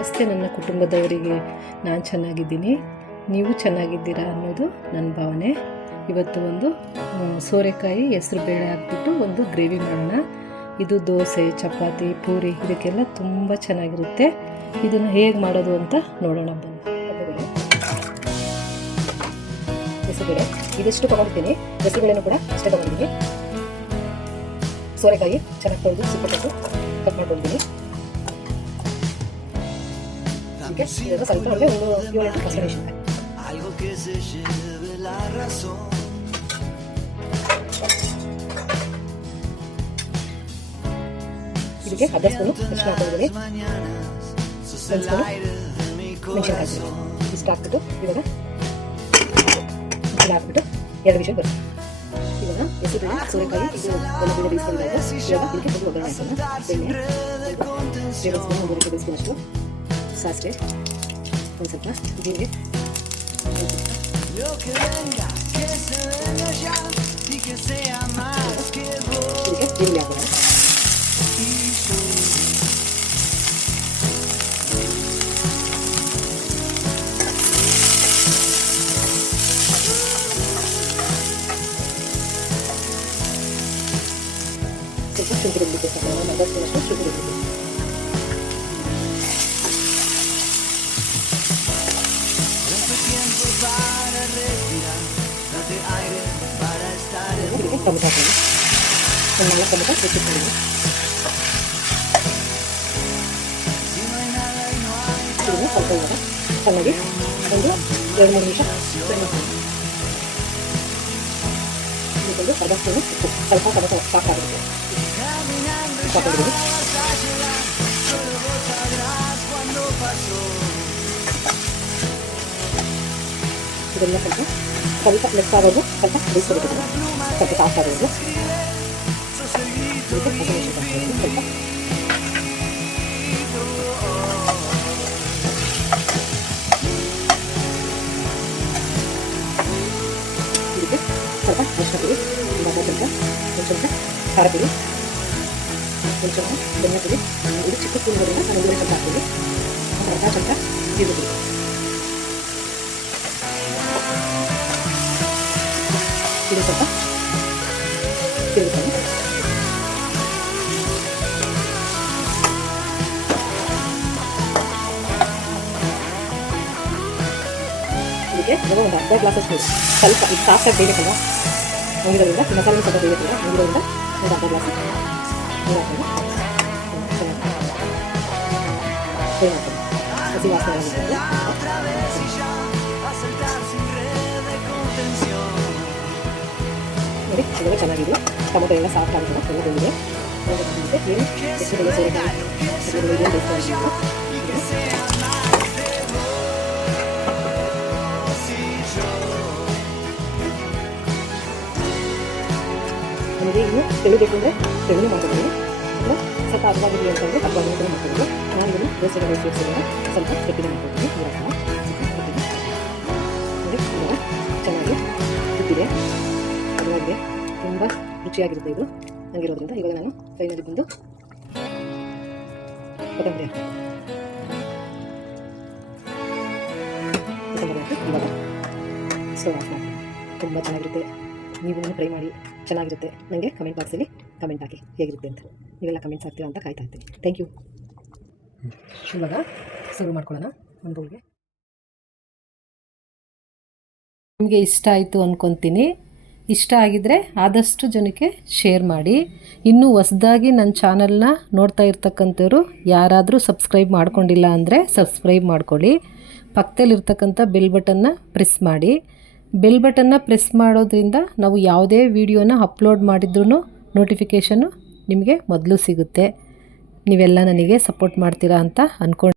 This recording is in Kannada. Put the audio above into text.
ನಮಸ್ತೆ ನನ್ನ ಕುಟುಂಬದವರಿಗೆ. ನಾನು ಚೆನ್ನಾಗಿದ್ದೀನಿ, ನೀವು ಚೆನ್ನಾಗಿದ್ದೀರಾ ಅನ್ನೋದು ನನ್ನ ಭಾವನೆ. ಇವತ್ತು ಒಂದು ಸೋರೆಕಾಯಿ ಹೆಸರು ಬೇಳೆ ಹಾಕ್ಬಿಟ್ಟು ಒಂದು ಗ್ರೇವಿ ಮಾಡೋಣ. ಇದು ದೋಸೆ, ಚಪಾತಿ, ಪೂರಿ ಇದಕ್ಕೆಲ್ಲ ತುಂಬ ಚೆನ್ನಾಗಿರುತ್ತೆ. ಇದನ್ನು ಹೇಗೆ ಮಾಡೋದು ಅಂತ ನೋಡೋಣ ಬನ್ನಿ. ಹೆಸರುಬೇಳೆ ಇದಿಷ್ಟು ತೊಗೊಂಡಿದ್ದೀನಿ. ಹೆಸರುಬೇಳೆನೂ ಕೂಡ ಅಷ್ಟೇ ತೊಗೊಂಡಿದ್ದೀನಿ. ಸೋರೆಕಾಯಿ ಚೆನ್ನಾಗಿ ತೊಳೆದು ಸಿಪ್ಪಟ್ಟು ಕಟ್ ಮಾಡ್ಕೊಂಡಿದ್ದೀನಿ. ಸ್ವಲ್ಪ ಅಂದರೆ ಒಂದು 7-8 ಹಸಿಮೆಣಸಿನಕಾಯಿ. ಇದಕ್ಕೆ ಅರ್ಧ ಸ್ಪೂನು ಅರಿಶಿನ ಹಾಕೊಂಡಿದ್ದೀನಿ. ಒಂದು ಸ್ಪೂನು ಮೆಣಸಿನಕಾಯಿ ಇಷ್ಟು ಹಾಕ್ಬಿಟ್ಟು ಇವಾಗ ಹಾಕ್ಬಿಟ್ಟು 2 ವಿಷಯ ಬರುತ್ತೆ. ಇವಾಗ ಹೆಸರುಬೇಳೆ, ಸೋರೆಕಾಯಿ ಇದು ಎಲ್ಲ ಬೇಳೆ ಬೇಯಿಸ್ಕೊಂಡಿದ್ದಾಗ ಇವಾಗ ಇದಕ್ಕೆ ಒಂದು ಒಗ್ಗರಣೆ ಹಾಕೋಣ. ಬೆಣ್ಣೆ 2 ಸ್ಪೂನ್, 1 ಟೇಬಲ್ ಸ್ಪೂನ್ ಅಷ್ಟು ಸಾಸಿವೆ, ಒಂದು ಸ್ವಲ್ಪ ಜೀರಿಗೆ, ಇದಕ್ಕೆ ಈರುಳ್ಳಿ ಹಾಕೋಣ. ಸ್ವಲ್ಪ ಶುಂಠಿ ಬೆಳ್ಳುಳ್ಳಿ ಪೇಸ್ಟ್ ಹಾಕೋಣ. 40 ಸ್ಪೂನಷ್ಟು ಶುಂಠಿ ಬೆಳ್ಳುಳ್ಳಿ. ಟೊಮೆಟೊ ಹಾಕೋಣ. ಒಂದು 4 ಟೊಮೆಟೊ ಹೆಚ್ಚಿಟ್ಕೊಂಡಿದ್ದೀನಿ. ಇದನ್ನು ಸ್ವಲ್ಪ ಇವಾಗ ಚೆನ್ನಾಗಿ ಒಂದು 2-3 ನಿಮಿಷ ಇದಕ್ಕೊಂದು ಅರ್ಧ ಸ್ಪೂನು ಉಪ್ಪು, ಸ್ವಲ್ಪ ಟೊಮೆಟೊ ಸಾಕು ಆಗುತ್ತೆ ಹಾಕೊಂಡಿದ್ದೀನಿ. ಇದೆಲ್ಲ ಸ್ವಲ್ಪ ಮಿಕ್ಸ್ ಆಗೋದು ಸ್ವಲ್ಪ ಬೇಯಿಸ್ಕೊಬೇಕು. ಸ್ವಲ್ಪ ಸಾಫ್ಟ್ ಆಗೋದು ಸ್ವಲ್ಪ ಇದಕ್ಕೆ ಸ್ವಲ್ಪ ಅರಿಶಿನ ಪುಡಿ, ಒಂದು ಸ್ವಲ್ಪ ಖಾರ ಪುಡಿ, ಒಂದು ಸ್ವಲ್ಪ ಧನಿಯಾ ಪುಡಿ. ಇದು ಚಿಕ್ಕ ಸ್ಪೂನ್ಗಳಿಂದ ನಾನು 2 ಸ್ವಲ್ಪ ಹಾಕ್ತೀನಿ. ಒಂದು ಅರ್ಧ ಸ್ವಲ್ಪ ಜೀರಿಗೆ ಪುಡಿ. ಇದು ಸ್ವಲ್ಪ ತಿರುಗುತ್ತಾನೆ. ಇದಕ್ಕೆ ಒಂದು ಅರ್ಧ ಗ್ಲಾಸಷ್ಟು ಸ್ವಲ್ಪ ಇದು ಸಾಫ್ಟಾಗಿ ಬೇಯಬೇಕಲ್ವ, ಹಂಗಿರೋದ್ರಿಂದ ಮಸಾಲೆ ಸ್ವಲ್ಪ ಬೇಯಬೇಕಲ್ಲ, ಹಂಗಿರೋದ್ರಿಂದ ಒಂದು ಅರ್ಧ ಗ್ಲಾಸ್ ನೀರು ಹಾಕೊಂಡು ಫ್ರೈ ಮಾಡ್ತೀನಿ. ಹಸಿ ವಾಸನೆ ಆಗಿರುತ್ತೆ. ನೋಡಿ ಇವಾಗ ಚೆನ್ನಾಗಿದೆ. ಟೊಮೊಟೊ ಎಲ್ಲ ಸಾಫ್ಟ್ ಆಗಿದೆ, ಎಲ್ಲ ಬಂದಿದೆ. ಏನು ಹೆಸರುಬೇಳೆ, ಸೋರೆಕಾಯಿ ಏನು ಬೇಯಿಸ್ಕೊಂಡಿದ್ದೀವಿ. ನನಗೆ ಇನ್ನು ತೆಳು ಬೇಕು ಅಂದರೆ ತೆಳು ಮಾಡ್ಕೊತೀನಿ, ಇಲ್ಲ ಸ್ವಲ್ಪ ಹದವಾಗಿರಲಿ ಅಂತಂದರೆ ಹದವಾಗಿ ಮಾಡ್ಕೊತೀನಿ. ನಾನು ಇದನ್ನು ದೋಸೆಗಳು ಸೇರಿಸಿದಾಗ ಸ್ವಲ್ಪ ಗಟ್ಟಿಗೆ ಮಾಡ್ಕೊತೀನಿ. ನೋಡಿ ಇವಾಗ ಚೆನ್ನಾಗಿ ಉಪ್ಪಿದೆ, ಹದವಾಗಿದೆ, ತುಂಬ ರುಚಿಯಾಗಿರುತ್ತೆ ಇದು ಹಂಗಿರೋದ್ರಿಂದ. ಇವಾಗ ನಾನು ಕೈನಲ್ಲಿ ಬಂದು ಕೊತ್ತಂಬರಿ ಹಾಕಿ ಇವಾಗ ಸ್ಟವ್ ಆಫ್ ಮಾಡಿ. ತುಂಬ ಚೆನ್ನಾಗಿರುತ್ತೆ. ನೀವು ಟ್ರೈ ಮಾಡಿ, ಚೆನ್ನಾಗಿರುತ್ತೆ. ನನಗೆ ಕಮೆಂಟ್ ಬಾಕ್ಸಲ್ಲಿ ಕಮೆಂಟ್ ಹಾಕಿ ಹೇಗಿರುತ್ತೆ ಅಂತ. ನೀವೆಲ್ಲ ಕಮೆಂಟ್ಸ್ ಹಾಕ್ತೀರಾ ಅಂತ ಕಾಯ್ತಾ ಇರ್ತೀನಿ. Thank you. ಇವಾಗ ಸರ್ವ್ ಮಾಡ್ಕೊಳ್ಳೋಣ ಒಂದು ಬೌಲ್ಗೆ. ನಿಮಗೆ ಇಷ್ಟ ಆಯಿತು ಅಂದ್ಕೊತೀನಿ. ಇಷ್ಟ ಆಗಿದರೆ ಆದಷ್ಟು ಜನಕ್ಕೆ ಶೇರ್ ಮಾಡಿ. ಇನ್ನೂ ಹೊಸದಾಗಿ ನನ್ನ ಚಾನಲ್ನ ನೋಡ್ತಾ ಇರ್ತಕ್ಕಂಥವ್ರು ಯಾರಾದರೂ ಸಬ್ಸ್ಕ್ರೈಬ್ ಮಾಡ್ಕೊಂಡಿಲ್ಲ ಅಂದರೆ ಸಬ್ಸ್ಕ್ರೈಬ್ ಮಾಡ್ಕೊಳ್ಳಿ. ಪಕ್ಕದಲ್ಲಿರ್ತಕ್ಕಂಥ ಬೆಲ್ ಬಟನ್ನ ಪ್ರೆಸ್ ಮಾಡಿ. ಬೆಲ್ ಬಟನ್ನ ಪ್ರೆಸ್ ಮಾಡೋದ್ರಿಂದ ನಾವು ಯಾವುದೇ ವಿಡಿಯೋನ ಅಪ್ಲೋಡ್ ಮಾಡಿದ್ರೂ ನೋಟಿಫಿಕೇಷನ್ನು ನಿಮಗೆ ಮೊದಲು ಸಿಗುತ್ತೆ. ನೀವೆಲ್ಲ ನನಗೆ ಸಪೋರ್ಟ್ ಮಾಡ್ತೀರಾ ಅಂತ ಅಂದ್ಕೊಂಡು